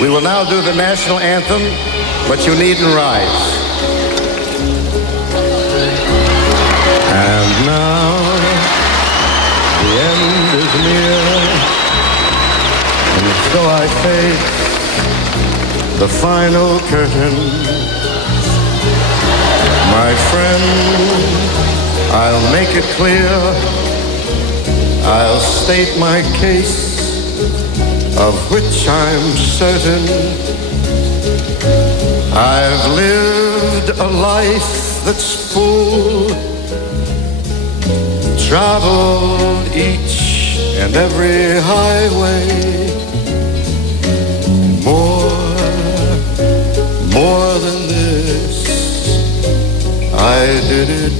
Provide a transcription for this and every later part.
We will now do the national anthem, but you needn't rise. And now the end is near, and so I face the final curtain. My friend, I'll make it clear, I'll state my case, of which I'm certain. I've lived a life that's full, traveled each and every highway, more than this, I did it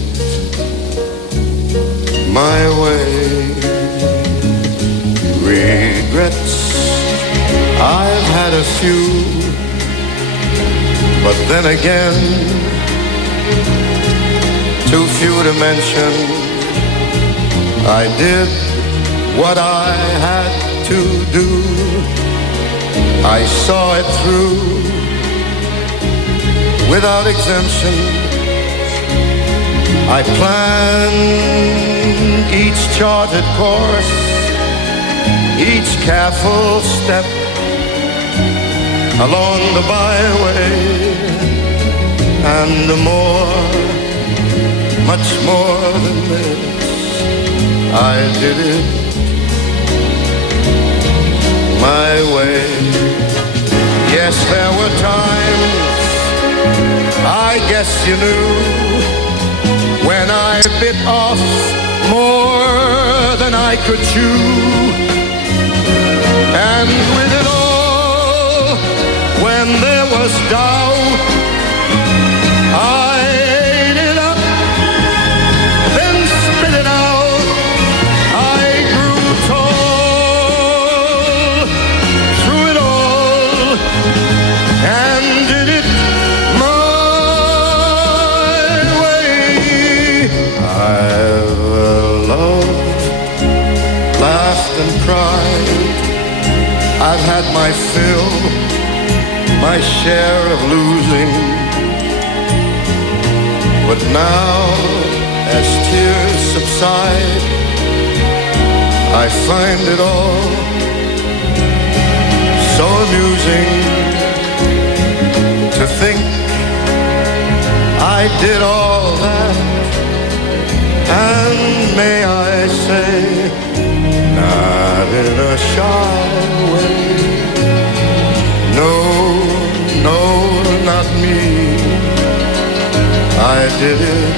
my way. Regrets, I've had a few, but then again, too few to mention. I did what I had to do. I saw it through without exemption. I planned each charted course, each careful step along the byway, and much more than this, I did it my way. Yes, there were times, I guess you knew, when I bit off more than I could chew. And with it all, when there was doubt, I ate it up, then spit it out. I grew tall through it all, and did it my way. I've loved, laughed and cried. I've had my fill, my share of losing. But now, as tears subside, I find it all so amusing to think I did all that. And may I say, not in a shy way. No, no, not me. I did it